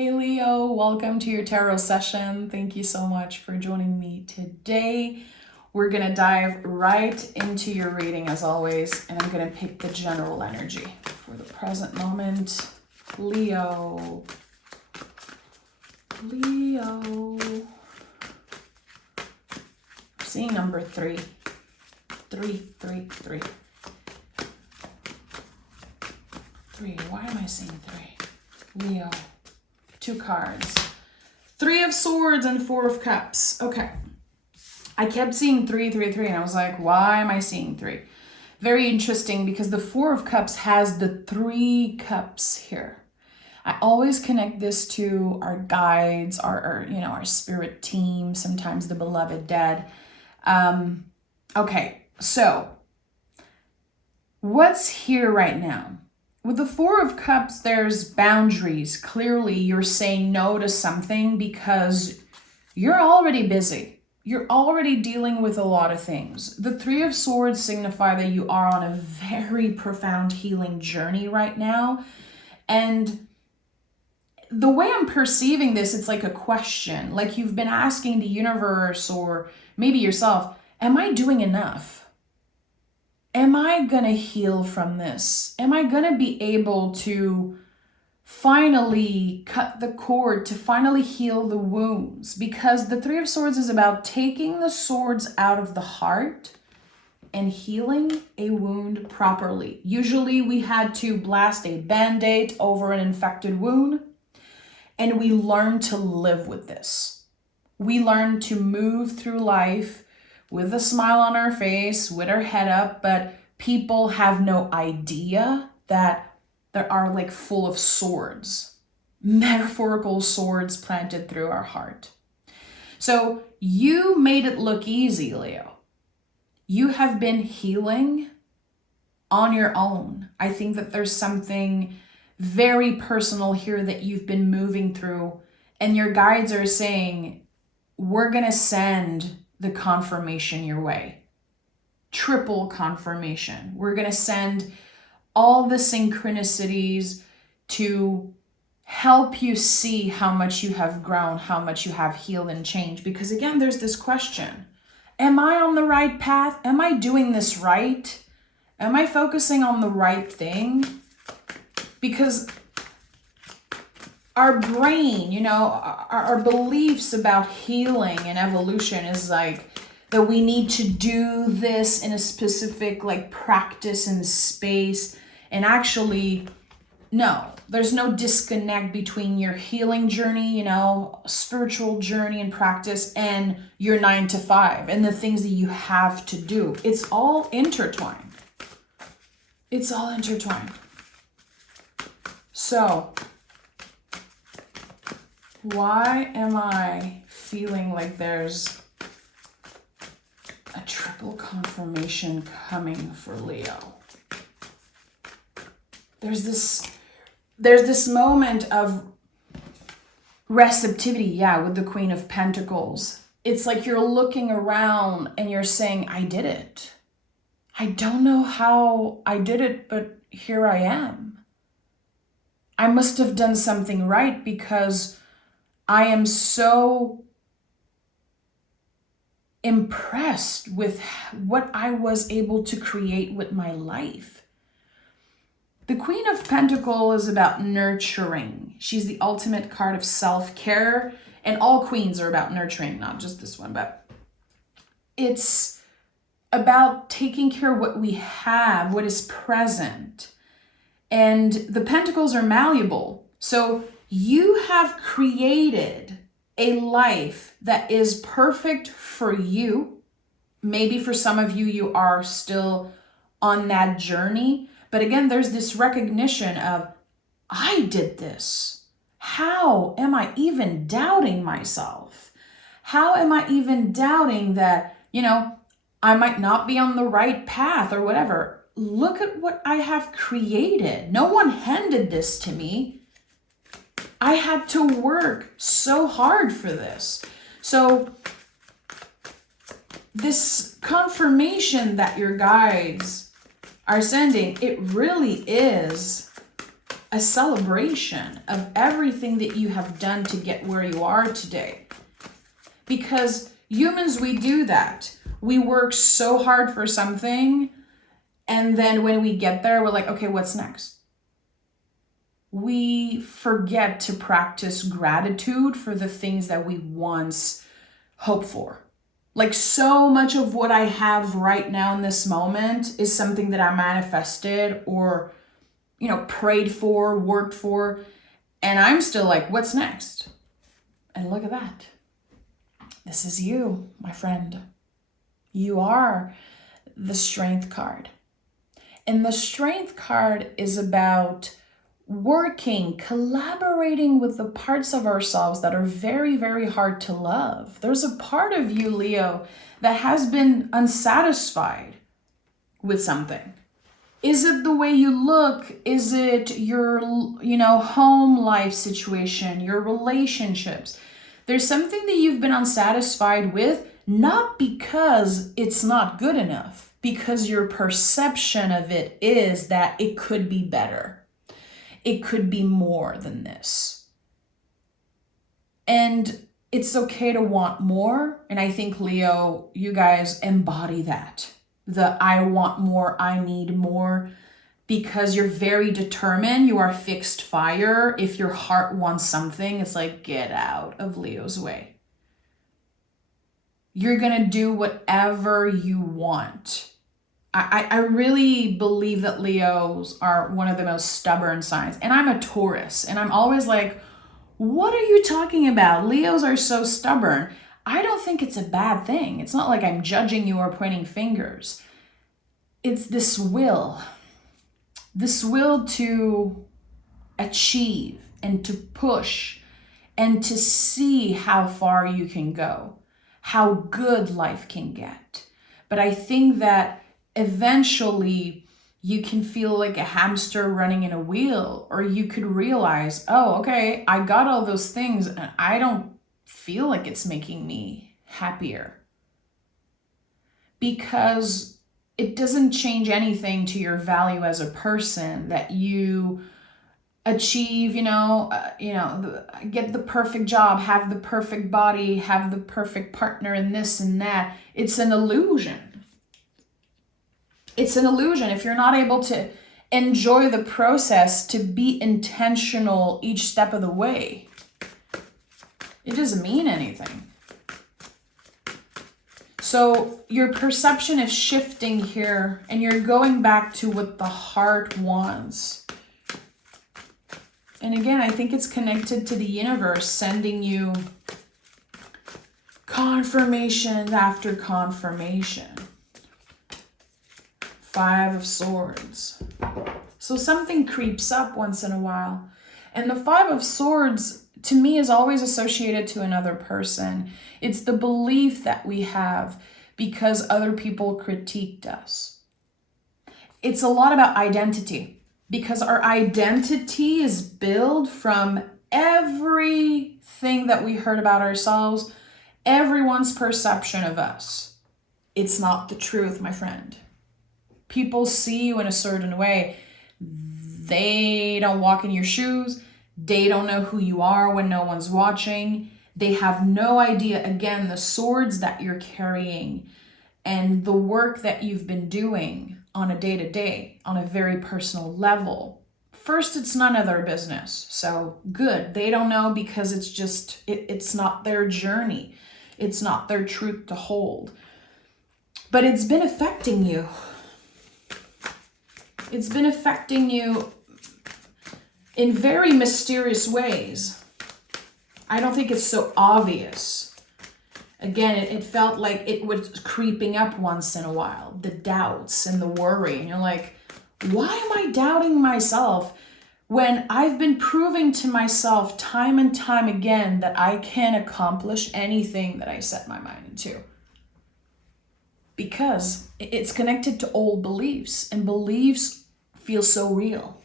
Hey Leo, welcome to your tarot session. Thank you so much for joining me today. We're going to dive right into your reading as always, and I'm going to pick the general energy for the present moment. Leo. I'm seeing number 3. 3. 3. Why am I seeing 3? Leo. 2 cards. 3 of Swords and 4 of Cups. Okay. I kept seeing 3, and I was like, why am I seeing 3? Very interesting because the 4 of Cups has the 3 cups here. I always connect this to our guides, our spirit team, sometimes the beloved dead. Okay, so what's here right now? With the 4 of Cups, there's boundaries. Clearly, you're saying no to something because you're already busy. You're already dealing with a lot of things. The 3 of Swords signify that you are on a very profound healing journey right now. And the way I'm perceiving this, it's like a question. Like you've been asking the universe or maybe yourself, am I doing enough? Am I going to heal from this? Am I going to be able to finally cut the cord, to finally heal the wounds? Because the 3 of Swords is about taking the swords out of the heart and healing a wound properly. Usually we had to blast a band-aid over an infected wound, and we learn to live with this. We learn to move through life with a smile on our face, with our head up, but people have no idea that there are like full of swords, metaphorical swords planted through our heart. So you made it look easy, Leo. You have been healing on your own. I think that there's something very personal here that you've been moving through, and your guides are saying, we're going to send the confirmation your way. Triple confirmation. We're going to send all the synchronicities to help you see how much you have grown, how much you have healed and changed. Because again, there's this question. Am I on the right path? Am I doing this right? Am I focusing on the right thing? Because our brain, our beliefs about healing and evolution is like that we need to do this in a specific like practice and space. And actually, no, there's no disconnect between your healing journey, spiritual journey and practice, and your 9 to 5 and the things that you have to do. It's all intertwined. It's all intertwined. So, why am I feeling like there's a triple confirmation coming for Leo? There's this moment of receptivity, with the Queen of Pentacles. It's like you're looking around and you're saying, I did it. I don't know how I did it, but here I am. I must have done something right because I am so impressed with what I was able to create with my life. The Queen of Pentacles is about nurturing. She's the ultimate card of self-care, and all queens are about nurturing, not just this one, but it's about taking care of what we have, what is present. And the pentacles are malleable. So you have created a life that is perfect for you. Maybe for some of you, you are still on that journey. But again, there's this recognition of, I did this. How am I even doubting myself? How am I even doubting that, I might not be on the right path or whatever? Look at what I have created. No one handed this to me. I had to work so hard for this. So this confirmation that your guides are sending, it really is a celebration of everything that you have done to get where you are today. Because humans, we do that. We work so hard for something, and then when we get there, we're like, okay, what's next? We forget to practice gratitude for the things that we once hoped for. Like, so much of what I have right now in this moment is something that I manifested or, prayed for, worked for. And I'm still like, what's next? And look at that. This is you, my friend. You are the strength card. And the strength card is about working, collaborating with the parts of ourselves that are very, very hard to love. There's a part of you, Leo, that has been unsatisfied with something. Is it the way you look? Is it your, home life situation, your relationships? There's something that you've been unsatisfied with, not because it's not good enough, because your perception of it is that it could be better. It could be more than this. And it's okay to want more. And I think, Leo, you guys embody that. The I want more, I need more, because you're very determined. You are fixed fire. If your heart wants something, it's like, get out of Leo's way. You're going to do whatever you want. I really believe that Leos are one of the most stubborn signs. And I'm a Taurus. And I'm always like, what are you talking about? Leos are so stubborn. I don't think it's a bad thing. It's not like I'm judging you or pointing fingers. It's this will to achieve and to push and to see how far you can go, how good life can get. But I think that eventually you can feel like a hamster running in a wheel, or you could realize, oh, okay, I got all those things and I don't feel like it's making me happier. Because it doesn't change anything to your value as a person that you achieve, get the perfect job, have the perfect body, have the perfect partner, and this and that. It's an illusion. It's an illusion. If you're not able to enjoy the process, to be intentional each step of the way, it doesn't mean anything. So your perception is shifting here, and you're going back to what the heart wants. And again, I think it's connected to the universe sending you confirmation after confirmation. 5 of Swords. So something creeps up once in a while. And the 5 of Swords, to me, is always associated to another person. It's the belief that we have because other people critiqued us. It's a lot about identity, because our identity is built from everything that we heard about ourselves, everyone's perception of us. It's not the truth, my friend. People see you in a certain way. They don't walk in your shoes. They don't know who you are when no one's watching. They have no idea, again, the swords that you're carrying and the work that you've been doing on a day-to-day, on a very personal level. First, it's none of their business. So good. They don't know because it's not their journey. It's not their truth to hold. But it's been affecting you. It's been affecting you in very mysterious ways. I don't think it's so obvious. Again, it felt like it was creeping up once in a while, the doubts and the worry. And you're like, why am I doubting myself when I've been proving to myself time and time again that I can accomplish anything that I set my mind to? Because it's connected to old beliefs, and beliefs feel so real.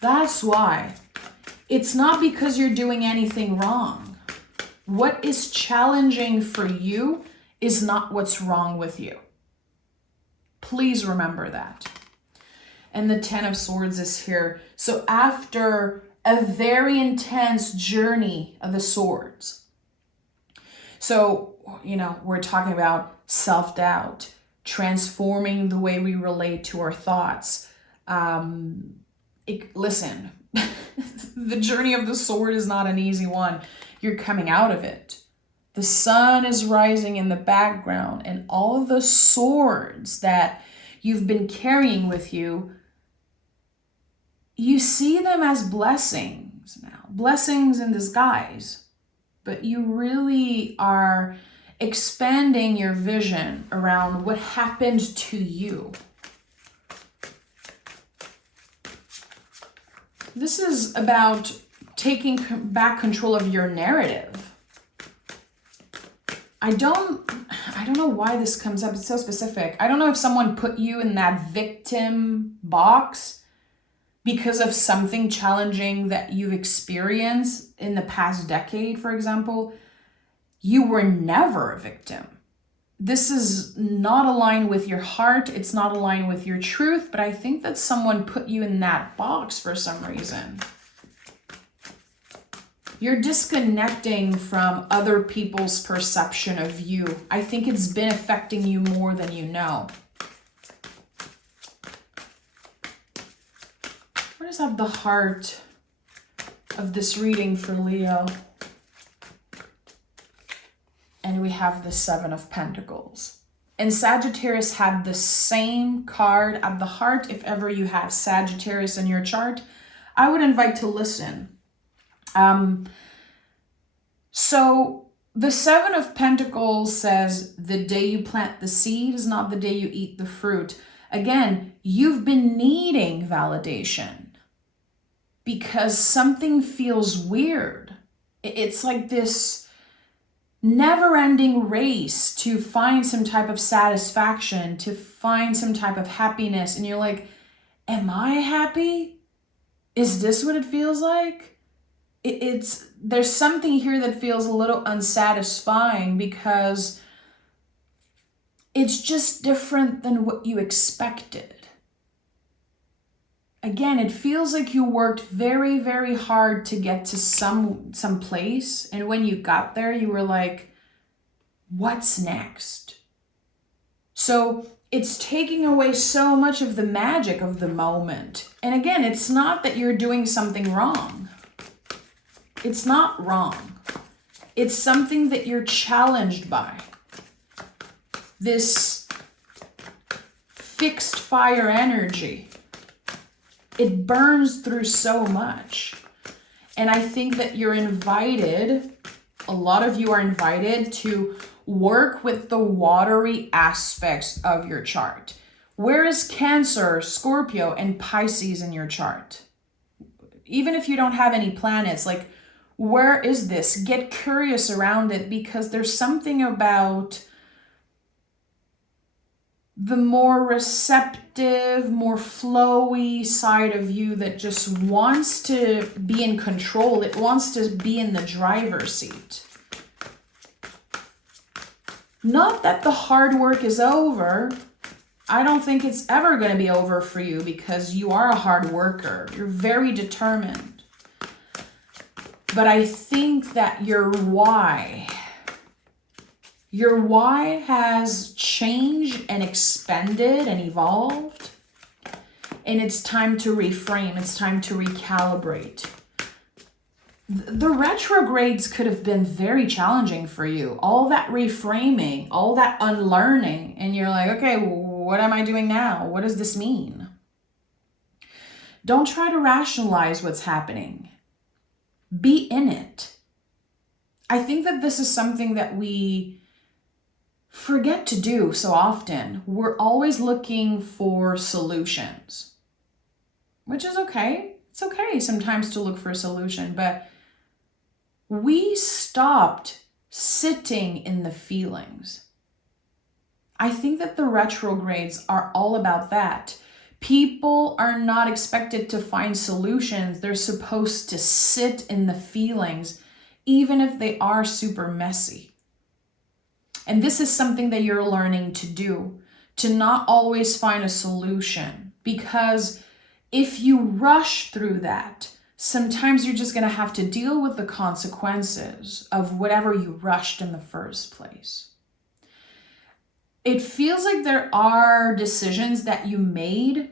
That's why. It's not because you're doing anything wrong. What is challenging for you is not what's wrong with you. Please remember that. And the Ten of Swords is here. So after a very intense journey of the swords, so, we're talking about self-doubt, transforming the way we relate to our thoughts. Listen, the journey of the sword is not an easy one. You're coming out of it. The sun is rising in the background, and all of the swords that you've been carrying with you, you see them as blessings now, blessings in disguise. But you really are expanding your vision around what happened to you. This is about taking back control of your narrative. I don't know why this comes up. It's so specific. I don't know if someone put you in that victim box because of something challenging that you've experienced in the past decade, for example. You were never a victim. This is not aligned with your heart. It's not aligned with your truth, but I think that someone put you in that box for some reason. You're disconnecting from other people's perception of you. I think it's been affecting you more than you know. What is at the heart of this reading for Leo? And we have the Seven of Pentacles. And Sagittarius had the same card at the heart. If ever you have Sagittarius in your chart, I would invite to listen. So the Seven of Pentacles says, the day you plant the seed is not the day you eat the fruit. Again, you've been needing validation because something feels weird. It's like this never-ending race to find some type of satisfaction, to find some type of happiness. And you're like, am I happy? Is this what it feels like? There's something here that feels a little unsatisfying because it's just different than what you expected. Again, it feels like you worked very, very hard to get to some place. And when you got there, you were like, what's next? So it's taking away so much of the magic of the moment. And again, it's not that you're doing something wrong. It's not wrong. It's something that you're challenged by. This fixed fire energy. It burns through so much. And I think that you're invited, a lot of you are invited to work with the watery aspects of your chart. Where is Cancer, Scorpio, and Pisces in your chart? Even if you don't have any planets, like, where is this? Get curious around it, because there's something about the more receptive, more flowy side of you that just wants to be in control. It wants to be in the driver's seat. Not that the hard work is over. I don't think it's ever going to be over for you because you are a hard worker. You're very determined. But I think that your why has changed and expanded and evolved. And it's time to reframe. It's time to recalibrate. The retrogrades could have been very challenging for you. All that reframing, all that unlearning. And you're like, okay, what am I doing now? What does this mean? Don't try to rationalize what's happening. Be in it. I think that this is something that we forget to do so often. We're always looking for solutions, which is okay. It's okay sometimes to look for a solution, but we stopped sitting in the feelings. I think that the retrogrades are all about that. People are not expected to find solutions. They're supposed to sit in the feelings, even if they are super messy. And this is something that you're learning to do, to not always find a solution, because if you rush through that, sometimes you're just going to have to deal with the consequences of whatever you rushed in the first place. It feels like there are decisions that you made,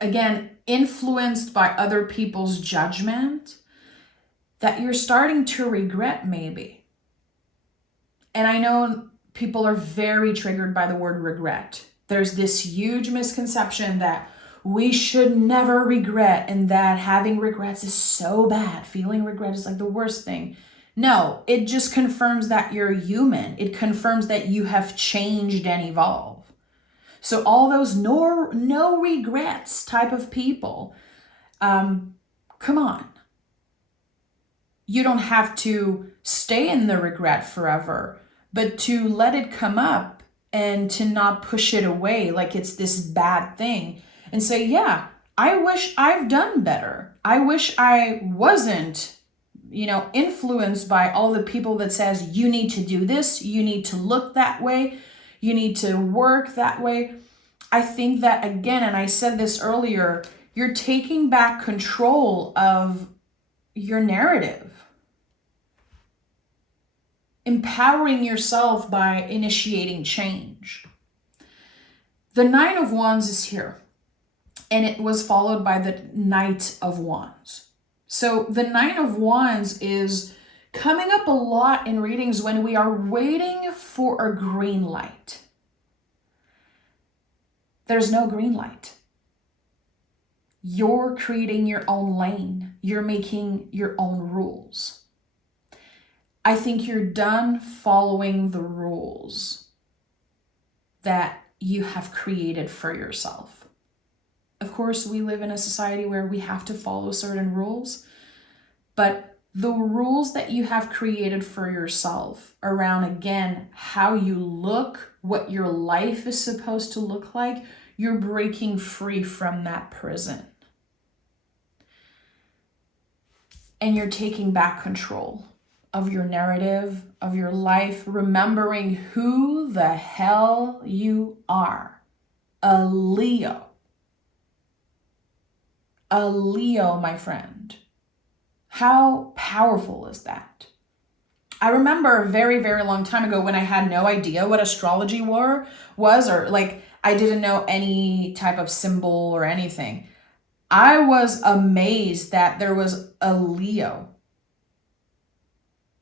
again, influenced by other people's judgment, that you're starting to regret maybe. And I know people are very triggered by the word regret. There's this huge misconception that we should never regret and that having regrets is so bad. Feeling regret is like the worst thing. No, it just confirms that you're human. It confirms that you have changed and evolved. So all those no regrets type of people, come on. You don't have to stay in the regret forever, but to let it come up and to not push it away like it's this bad thing and say, yeah, I wish I've done better. I wish I wasn't influenced by all the people that says you need to do this, you need to look that way, you need to work that way. I think that, again, and I said this earlier, you're taking back control of your narrative. Empowering yourself by initiating change. The Nine of Wands is here, and it was followed by the Knight of Wands. So the Nine of Wands is coming up a lot in readings when we are waiting for a green light. There's no green light. You're creating your own lane. You're making your own rules. I think you're done following the rules that you have created for yourself. Of course, we live in a society where we have to follow certain rules, but the rules that you have created for yourself around, again, how you look, what your life is supposed to look like, you're breaking free from that prison. And you're taking back control of your narrative, of your life, remembering who the hell you are. A Leo. A Leo, my friend. How powerful is that? I remember a very, very long time ago when I had no idea what astrology was, or like I didn't know any type of symbol or anything. I was amazed that there was a Leo.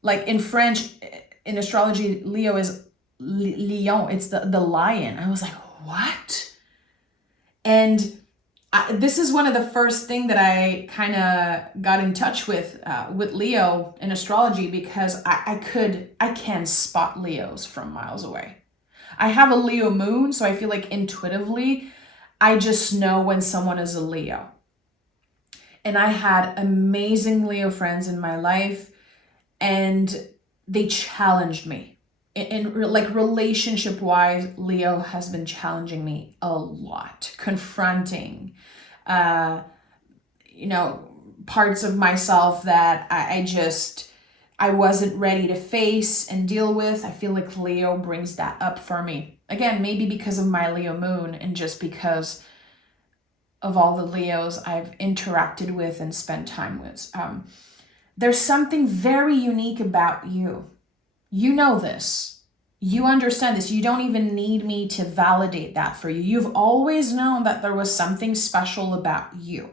Like in French, in astrology, Leo is lion. It's the lion. I was like, what? And this is one of the first thing that I kind of got in touch with Leo in astrology, because I can spot Leos from miles away. I have a Leo moon, so I feel like intuitively, I just know when someone is a Leo. And I had amazing Leo friends in my life, and they challenged me. In like relationship wise, Leo has been challenging me a lot, confronting, parts of myself that I wasn't ready to face and deal with. I feel like Leo brings that up for me. Again, maybe because of my Leo moon and just because of all the Leos I've interacted with and spent time with. There's something very unique about you. You know this. You understand this. You don't even need me to validate that for you. You've always known that there was something special about you.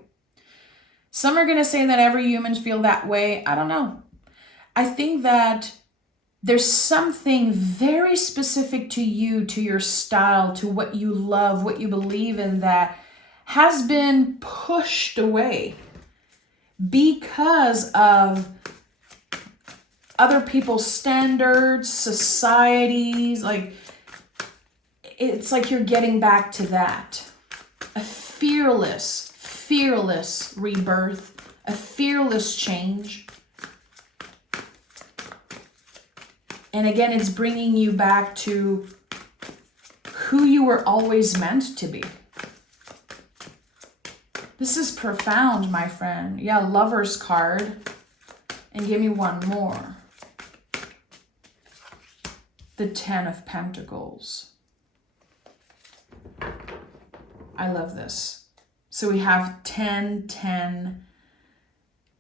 Some are going to say that every human feels that way. I don't know. I think that there's something very specific to you, to your style, to what you love, what you believe in, that has been pushed away because of other people's standards, societies. Like, it's like you're getting back to that. A fearless rebirth, a fearless change. And again, it's bringing you back to who you were always meant to be. This is profound, my friend. Yeah, Lover's card. And give me one more. The Ten of Pentacles. I love this. So we have 10, 10.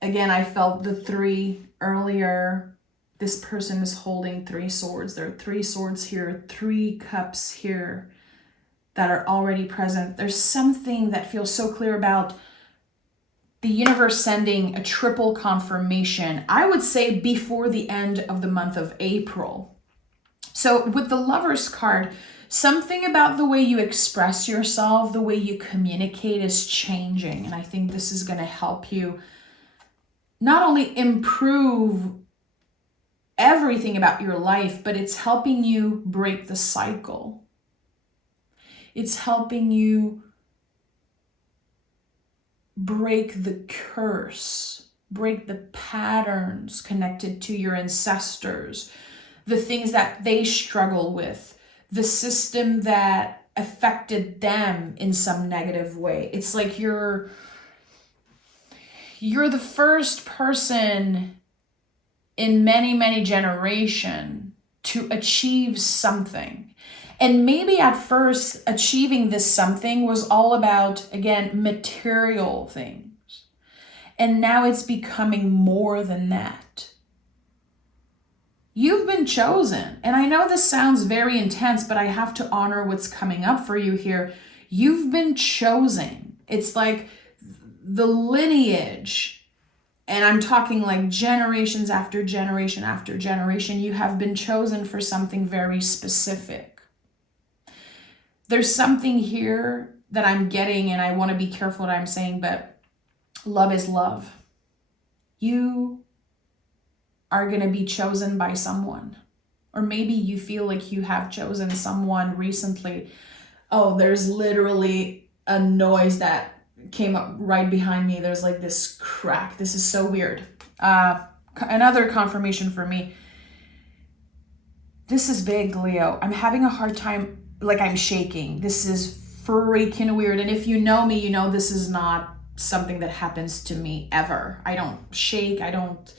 Again, I felt the 3 earlier. This person is holding 3 swords. There are 3 swords here, 3 cups here that are already present. There's something that feels so clear about the universe sending a triple confirmation, I would say before the end of the month of April. So with the Lover's card, something about the way you express yourself, the way you communicate is changing. And I think this is going to help you not only improve everything about your life, but it's helping you break the cycle. It's helping you break the curse, break the patterns connected to your ancestors, the things that they struggle with, the system that affected them in some negative way. It's like you're the first person in many, many generations to achieve something. And maybe at first achieving this something was all about, again, material things. And now it's becoming more than that. You've been chosen. And I know this sounds very intense, but I have to honor what's coming up for you here. You've been chosen. It's like the lineage, and I'm talking like generations after generation after generation, you have been chosen for something very specific. There's something here that I'm getting, and I want to be careful what I'm saying, but love is love. You are going to be chosen by someone. Or maybe you feel like you have chosen someone recently. Oh, there's literally a noise that came up right behind me. There's like this crack. This is so weird. Another confirmation for me. This is big, Leo. I'm having a hard time. Like I'm shaking. This is freaking weird. And if you know me, you know this is not something that happens to me ever. I don't shake. I don't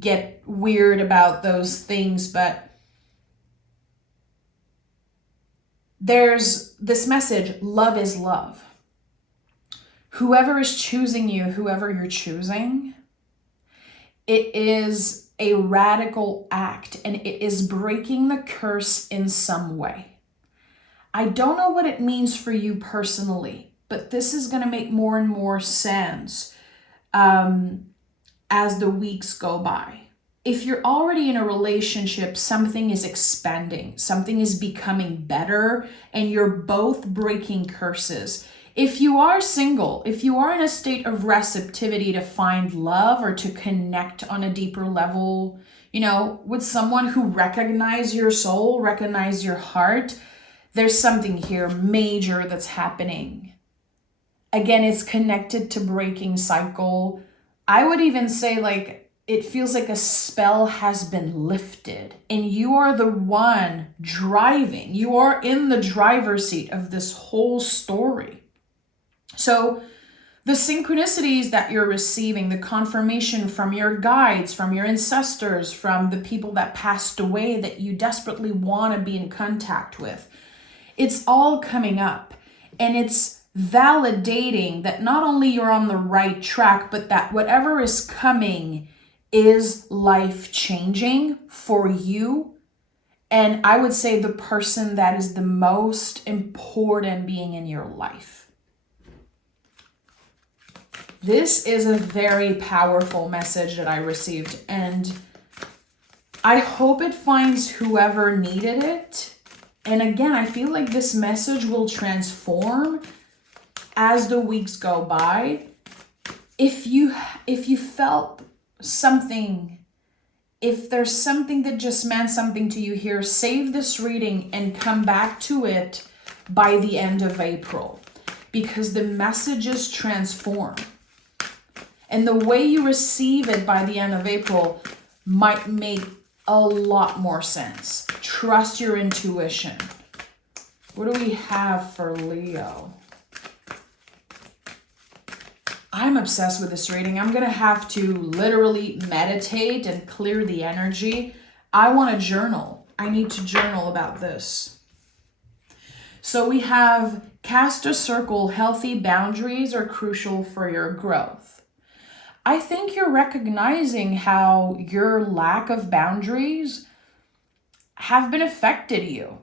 get weird about those things. But there's this message, love is love. Whoever is choosing you, whoever you're choosing, it is a radical act and it is breaking the curse in some way. I don't know what it means for you personally, but this is going to make more and more sense as the weeks go by. If you're already in a relationship, something is expanding, something is becoming better, and you're both breaking curses. If you are single, if you are in a state of receptivity to find love or to connect on a deeper level, with someone who recognizes your soul, recognize your heart, there's something here major that's happening. Again, it's connected to breaking cycle. I would even say like it feels like a spell has been lifted and you are the one driving. You are in the driver's seat of this whole story. So the synchronicities that you're receiving, the confirmation from your guides, from your ancestors, from the people that passed away that you desperately want to be in contact with, it's all coming up, and it's validating that not only you're on the right track, but that whatever is coming is life-changing for you. And I would say the person that is the most important being in your life. This is a very powerful message that I received, and I hope it finds whoever needed it. And again, I feel like this message will transform as the weeks go by. If you felt something, if there's something that just meant something to you here, save this reading and come back to it by the end of April, because the messages transform. And the way you receive it by the end of April might make a lot more sense. Trust your intuition. What do we have for Leo? I'm obsessed with this reading. I'm going to have to literally meditate and clear the energy. I want to journal. I need to journal about this. So we have cast a circle, healthy boundaries are crucial for your growth. I think you're recognizing how your lack of boundaries have been affected you.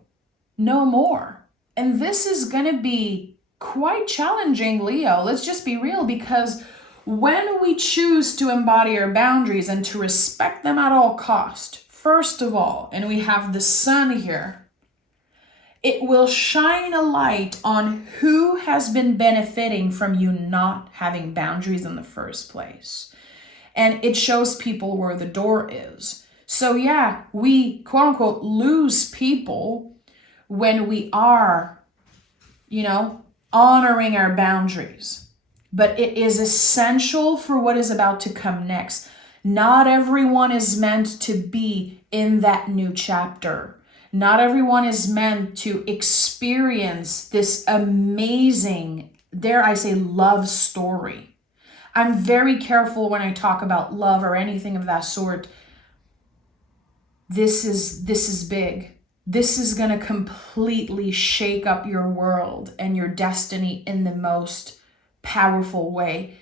No more. And this is going to be quite challenging, Leo. Let's just be real, because when we choose to embody our boundaries and to respect them at all cost, first of all, and we have the sun here, it will shine a light on who has been benefiting from you not having boundaries in the first place. And it shows people where the door is. So yeah, we quote unquote lose people when we are, honoring our boundaries. But it is essential for what is about to come next. Not everyone is meant to be in that new chapter. Not everyone is meant to experience this amazing, dare I say, love story. I'm very careful when I talk about love or anything of that sort. This is big. This is going to completely shake up your world and your destiny in the most powerful way.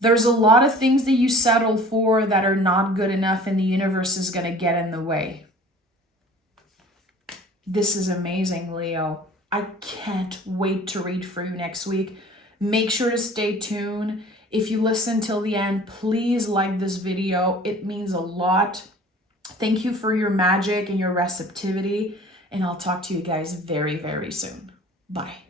There's a lot of things that you settle for that are not good enough, and the universe is going to get in the way. This is amazing, Leo. I can't wait to read for you next week. Make sure to stay tuned. If you listen till the end, please like this video. It means a lot. Thank you for your magic and your receptivity, and I'll talk to you guys very, very soon. Bye.